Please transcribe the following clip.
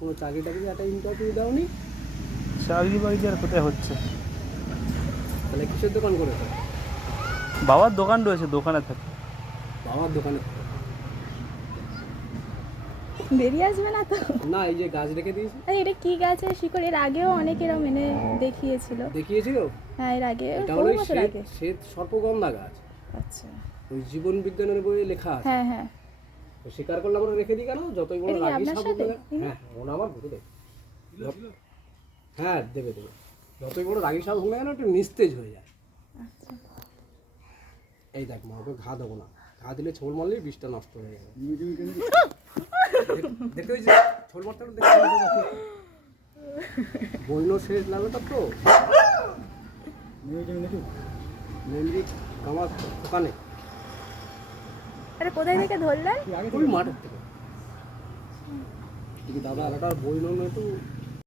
কোনো চাকরি টাকরি একটা ইন্টারভিউ দাওনি? চাকরি বাকরি আর কোথায় হচ্ছে? তাহলে কিসের দোকান করেছো? বাবার দোকান রয়েছে, দোকানে থাকে। বাবার দোকানে? বেরিয়ে আসবে না তো? না, এই যে গাছ রেখে দিয়েছি। আরে এটা কি গাছের শিকড়? এর আগেও অনেক এরম এনে দেখিয়েছিল। দেখিয়েছিল? হ্যাঁ, এর আগে এটা বহু হলো বছর আগে। শ্বেত সর্পগন্ধা গাছ। আচ্ছা। ওই জীবন বিজ্ঞানের বইয়ে লেখা আছে। হ্যাঁ হ্যাঁ। তো স্বীকার করলে আমরা রেখে দিই কেন? যতই বড় এটা কি রাগী আপনার সাপ সাথে? হোক না- হ্যাঁ, ওনা আমার ঘুরে দেবে। হ্যাঁ, দেবে দেবে। যতই বড় রাগী সাপ হোক না কেন একটু নিস্তেজ হয়ে যায়। আচ্ছা। এই দেখ মা, ওকে ঘা দেবো না। ঘা দিলে ছোল মারলেই বিষটা নষ্ট হয়ে যাবে। দেখতে ওই যে ছোল মারতে হবে, দেখতে বইনো শেষ লাগাতো তো মেমরি আমার দোকানে। আরে কোথায় থেকে ধরলেন? ওই মাঠের থেকে। কিন্তু দাদা একটা বই নো একটু